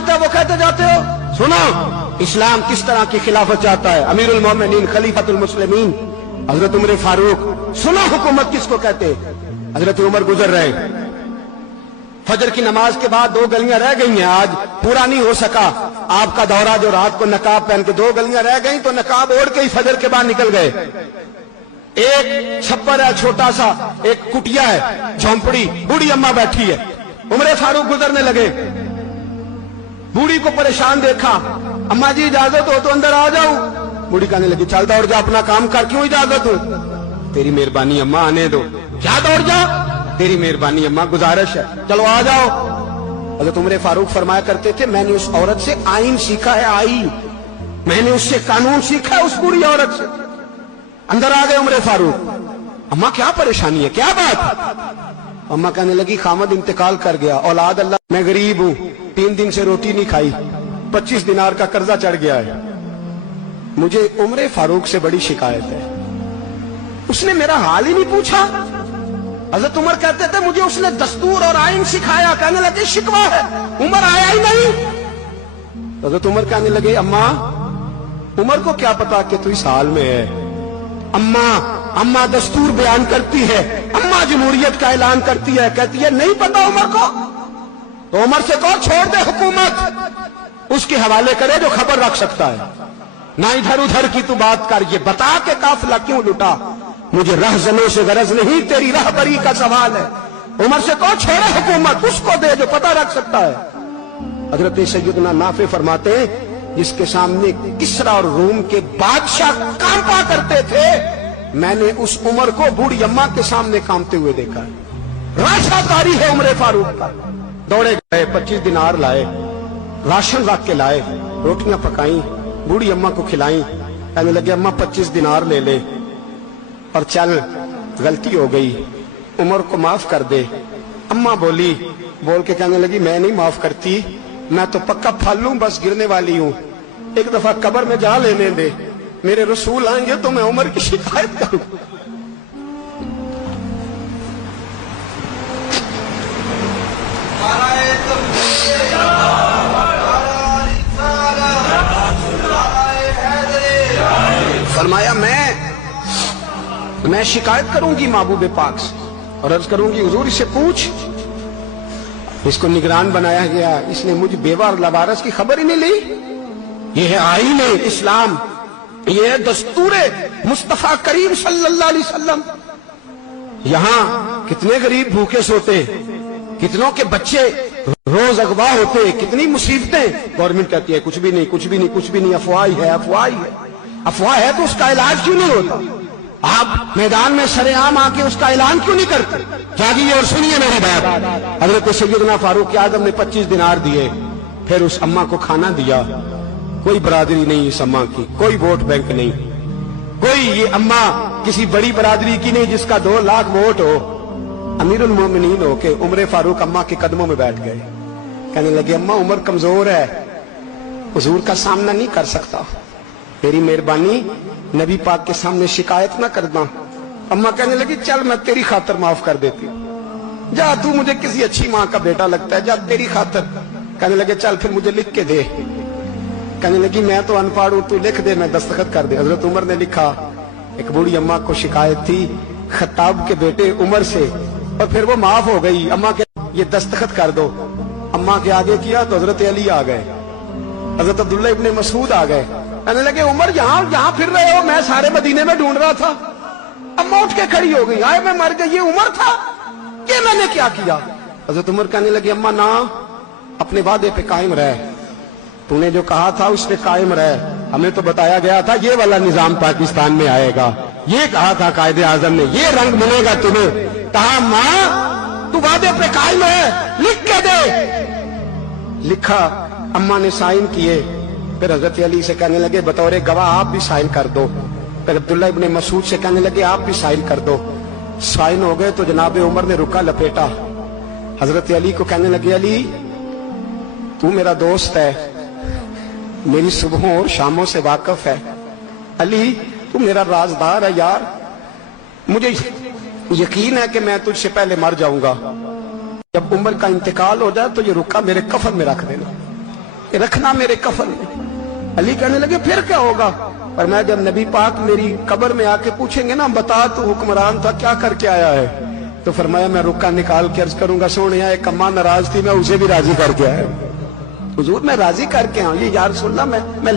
آتا ہے وہ کہتے جاتے ہو؟ سنو اسلام کس طرح کی خلافت چاہتا ہے. امیر المومنین خلیفۃ المسلمین حضرت عمر فاروق. سنو حکومت کس کو کہتے. حضرت عمر گزر رہے, فجر کی نماز کے بعد 2 گلیاں رہ گئی ہیں, آج پورا نہیں ہو سکا آپ کا دورہ, جو رات کو نقاب پہن کے 2 گلیاں رہ گئیں تو نقاب اوڑھ کے ہی فجر کے بعد نکل گئے. ایک چھپر ہے چھوٹا سا, ایک کٹیا ہے جھونپڑی, بوڑھی اماں بیٹھی ہے. عمر فاروق گزرنے لگے, بوڑھی کو پریشان دیکھا, اماں جی اجازت ہو تو اندر آ جاؤں. بوڑھی کہنے لگی چل دوڑ جا, اپنا کام کر, کیوں اجازت ہو؟ تیری مہربانی اماں آنے دو. کیا دوڑ جا؟ تیری مہربانی اماں گزارش ہے, چلو آ جاؤ. حضرت عمر فاروق فرمایا کرتے تھے میں نے اس عورت سے آئین سیکھا ہے, آئین, میں نے اس سے قانون سیکھا ہے, اس بوڑھی عورت سے. اندر آ گئے عمر فاروق. اماں کیا پریشانی ہے, کیا بات؟ اماں کہنے لگی خامد انتقال کر گیا, اولاد اللہ, میں غریب ہوں, 3 دن سے روٹی نہیں کھائی, 25 دینار کا قرضہ چڑھ گیا ہے, مجھے عمر فاروق سے بڑی شکایت ہے. اس نے میرا حال ہی نہیں پوچھا. حضرت عمر کہتے تھے مجھے اس نے دستور اور آئین سکھایا. کہنے لگے شکوہ ہے, عمر آیا ہی نہیں. حضرت عمر کہنے لگے اماں, عمر کو کیا پتا کہ تو اس حال میں ہے. اماں دستور بیان کرتی ہے, اماں جمہوریت کا اعلان کرتی ہے, کہتی ہے نہیں پتا عمر کو. تو عمر سے کہو چھوڑ دے حکومت, اس کے حوالے کرے جو خبر رکھ سکتا ہے, نہ ادھر ادھر کی تو بات کر. یہ بتا کہ قافلہ کیوں لٹا, مجھے رہزنوں سے غرض نہیں, تیری رہبری کا سوال ہے. عمر سے کہو چھوڑے حکومت, اس کو دے جو پتہ رکھ سکتا ہے. حضرت سیدنا نافع فرماتے ہیں جس کے سامنے کسرا اور روم کے بادشاہ کانپا کرتے تھے, میں نے اس عمر کو بوڑھی اماں کے سامنے کانپتے ہوئے دیکھا ہے. راشا کاری ہے عمر فاروق کا. دوڑے گئے, 25 دینار لائے, راشن رکھ کے لائے, روٹیاں پکائیں, بوڑھی اماں کو کھلائیں. کہنے لگے اماں 25 دینار لے لے اور چل, غلطی ہو گئی, عمر کو معاف کر دے. اماں بولی, بول کے کہنے لگی میں نہیں معاف کرتی, میں تو پکا پھل ہوں, بس گرنے والی ہوں, ایک دفعہ قبر میں جا لینے دے, میرے رسول آئیں گے تو میں عمر کی شکایت کروں. فرمایا میں شکایت کروں گی محبوب پاک سے اور عرض کروں گی حضور اس سے پوچھ. اس کو نگران بنایا گیا, اس نے مجھ بیوہ اور لوارث کی خبر ہی نہیں لی. یہ ہے آئین اسلام, یہ ہے دستور مصطفیٰ کریم صلی اللہ علیہ وسلم. یہاں کتنے غریب بھوکے سوتے, کتنوں کے بچے روز اغوا ہوتے, کتنی مصیبتیں. گورنمنٹ کہتی ہے کچھ بھی نہیں, کچھ بھی نہیں, کچھ بھی نہیں, افواہ ہے, افواہ ہے. افواہ ہے تو اس کا علاج کیوں نہیں ہوتا؟ آپ میدان میں سرے عام آ کے اس کا اعلان کیوں نہیں کرتے؟ جاگیے اور سنیے میری بات. حضرت سیدنا فاروق اعظم نے 25 دینار دیے, پھر اس اماں کو کھانا دیا. کوئی برادری نہیں اس اماں کی, کوئی ووٹ بینک نہیں, کوئی یہ اماں کسی بڑی برادری کی نہیں جس کا 2 لاکھ ووٹ ہو. امیر المومنین ہو کے عمر فاروق اماں کے قدموں میں بیٹھ گئے. کہنے لگے اماں عمر کمزور ہے, حضور کا سامنا نہیں کر سکتا, تیری مہربانی نبی پاک کے سامنے شکایت نہ کرنا. اماں کہنے لگی چل میں تیری خاطر معاف کر دیتی ہوں, جا تو مجھے کسی اچھی ماں کا بیٹا لگتا ہے, جا تیری خاطر. کہنے لگے چل پھر مجھے لکھ کے دے. کہنے لگی میں تو ان پڑھ ہوں, تو لکھ دے, میں دستخط کر دے. حضرت عمر نے لکھا. ایک بوڑھی اماں کو شکایت تھی خطاب کے بیٹے عمر سے, اور پھر وہ معاف ہو گئی. اماں کہ یہ دستخط کر دو. اماں کے آگے کیا تو حضرت علی آ گئے, حضرت عبداللہ ابن مسعود آ گئے. کہنے لگے عمر یہاں پھر رہے ہو, میں سارے مدینے میں ڈھونڈ رہا تھا. اماں اٹھ کے کھڑی ہو گئی, آئے میں مر گئی, یہ عمر تھا, یہ میں نے کیا کیا؟ حضرت عمر کہنے لگے اماں نہ, اپنے وعدے پہ قائم رہ, تو نے جو کہا تھا اس پہ قائم رہ. ہمیں تو بتایا گیا تھا یہ والا نظام پاکستان میں آئے گا, یہ کہا تھا قائد اعظم نے, یہ رنگ ملے گا تمہیں. کہا ماں تو وعدے پہ قائم ہے, لکھ کے دے. لکھا, اماں نے سائن کیے. پھر حضرت علی سے کہنے لگے بطور گواہ آپ بھی سائن کر دو. پھر عبداللہ ابن مسعود سے کہنے لگے آپ بھی سائن کر دو. سائن ہو گئے تو جناب عمر نے رکا لپیٹا. حضرت علی کو کہنے لگے علی تو میرا دوست ہے, میری صبحوں اور شاموں سے واقف ہے. علی تو میرا رازدار ہے یار, مجھے یقین ہے کہ میں تجھ سے پہلے مر جاؤں گا. جب عمر کا انتقال ہو جائے تو یہ رکا میرے کفن میں رکھ دینا. کہ رکھنا میرے کفن میں۔ علی کہنے لگے پھر کیا ہوگا؟ پر میں جب نبی پاک میری قبر میں آ کے پوچھیں گے نا بتا تو حکمران تھا کیا کر کے آیا ہے، تو فرمایا میں رکا نکال کے عرض کروں گا سونے ایک اماں ناراض تھی میں اسے بھی راضی کر کے آیا، حضور میں راضی کر کے آؤں، یہ یا رسول اللہ میں